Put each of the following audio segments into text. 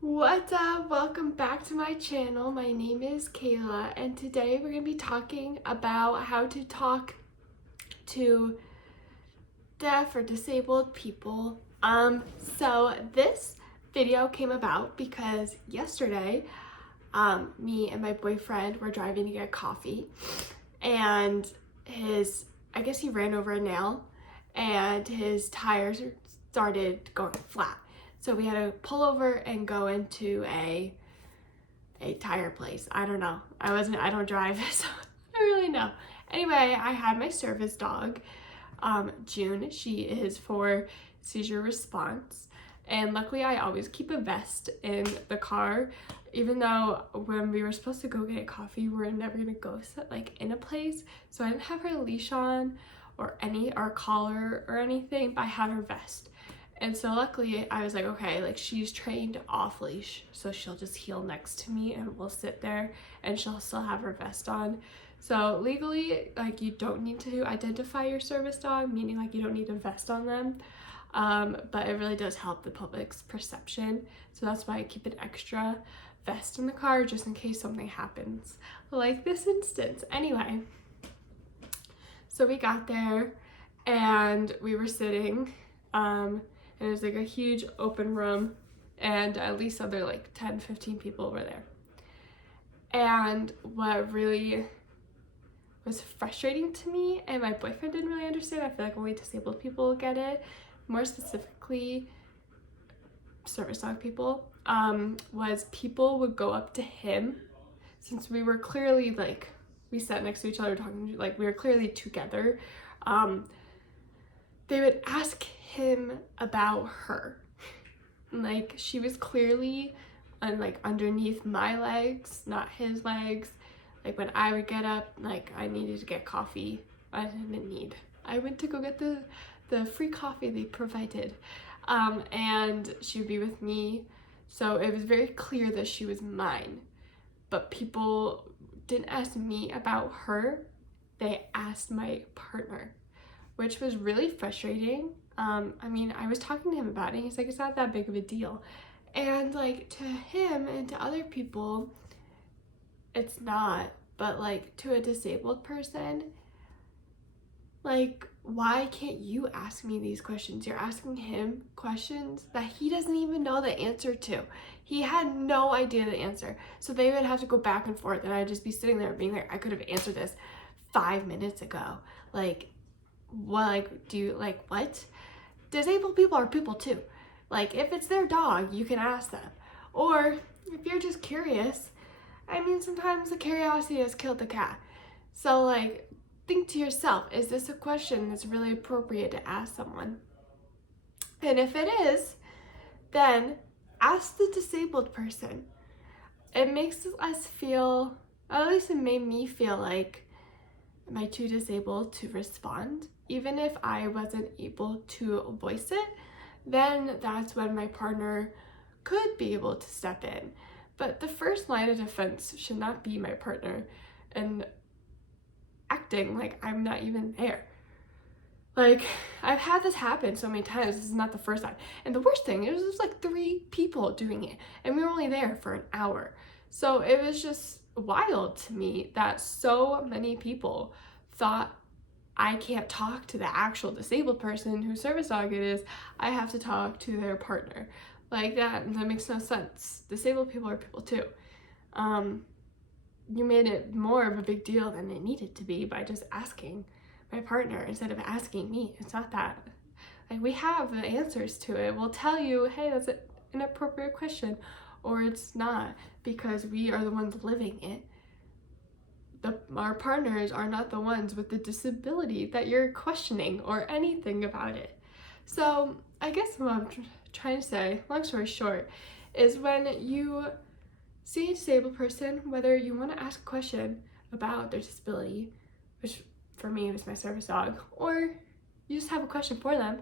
What's up? Welcome back to my channel. My name is Kayla, and today we're going to be talking about how to talk to deaf or disabled people. So this video came about because yesterday, me and my boyfriend were driving to get coffee, and I guess he ran over a nail, and his tires started going flat. So we had to pull over and go into a tire place. I don't know. I don't drive, so I don't really know. Anyway, I had my service dog, June. She is for seizure response. And luckily I always keep a vest in the car, even though when we were supposed to go get coffee, we were never gonna go sit like in a place. So I didn't have her leash on or collar or anything, but I had her vest. And so luckily I was like, okay, like she's trained off leash, so she'll just heel next to me and we'll sit there and she'll still have her vest on. So legally, like, you don't need to identify your service dog, meaning like you don't need a vest on them. But it really does help the public's perception. So that's why I keep an extra vest in the car just in case something happens, like this instance. Anyway, so we got there and we were sitting, and it was like a huge open room, and at least other like 10-15 people were there. And what really was frustrating to me, and my boyfriend didn't really understand, I feel like only disabled people get it, more specifically service dog people, was people would go up to him, since we were clearly like, we sat next to each other talking, like we were clearly together. They would ask him about her. Like, she was clearly underneath my legs, not his legs. Like, when I would get up, like I needed to get coffee, I went to go get the free coffee they provided, and she would be with me, so it was very clear that she was mine. But people didn't ask me about her, they asked my partner, which was really frustrating. I mean, I was talking to him about it. He's like, it's not that big of a deal. And like, to him and to other people, it's not. But like, to a disabled person, like, why can't you ask me these questions? You're asking him questions that he doesn't even know the answer to. He had no idea the answer. So they would have to go back and forth, and I'd just be sitting there being like, I could have answered this 5 minutes ago. Like, what? Like, do you, like, what? Disabled people are people too. Like, if it's their dog, you can ask them. Or if you're just curious, I mean, sometimes the curiosity has killed the cat. So like, think to yourself, is this a question that's really appropriate to ask someone? And if it is, then ask the disabled person. It makes us feel, at least it made me feel like, am I too disabled to respond? Even if I wasn't able to voice it, then that's when my partner could be able to step in. But the first line of defense should not be my partner and acting like I'm not even there. Like, I've had this happen so many times. This is not the first time. And the worst thing, it was just like 3 people doing it, and we were only there for an hour. So it was just wild to me that so many people thought I can't talk to the actual disabled person whose service dog it is. I have to talk to their partner. Like, that makes no sense. Disabled people are people too. You made it more of a big deal than it needed to be by just asking my partner instead of asking me. It's not that. Like, we have the answers to it. We'll tell you, hey, that's an inappropriate question, or it's not, because we are the ones living it. Our partners are not the ones with the disability that you're questioning or anything about it. So I guess what I'm trying to say, long story short, is when you see a disabled person, whether you want to ask a question about their disability, which for me was my service dog, or you just have a question for them,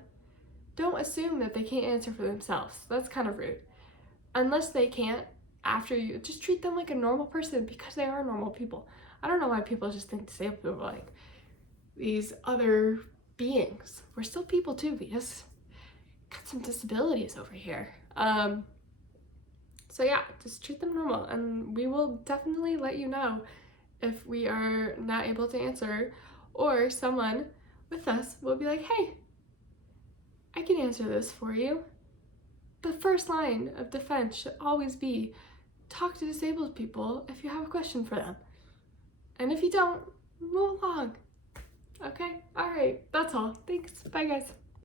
don't assume that they can't answer for themselves. That's kind of rude. Unless they can't, after you, just treat them like a normal person, because they are normal people. I don't know why people just think disabled people are like these other beings. We're still people too. We just got some disabilities over here. So yeah, just treat them normal, and we will definitely let you know if we are not able to answer, or someone with us will be like, hey, I can answer this for you. The first line of defense should always be talk to disabled people if you have a question for them. And if you don't, move along. Okay? All right. That's all. Thanks. Bye, guys.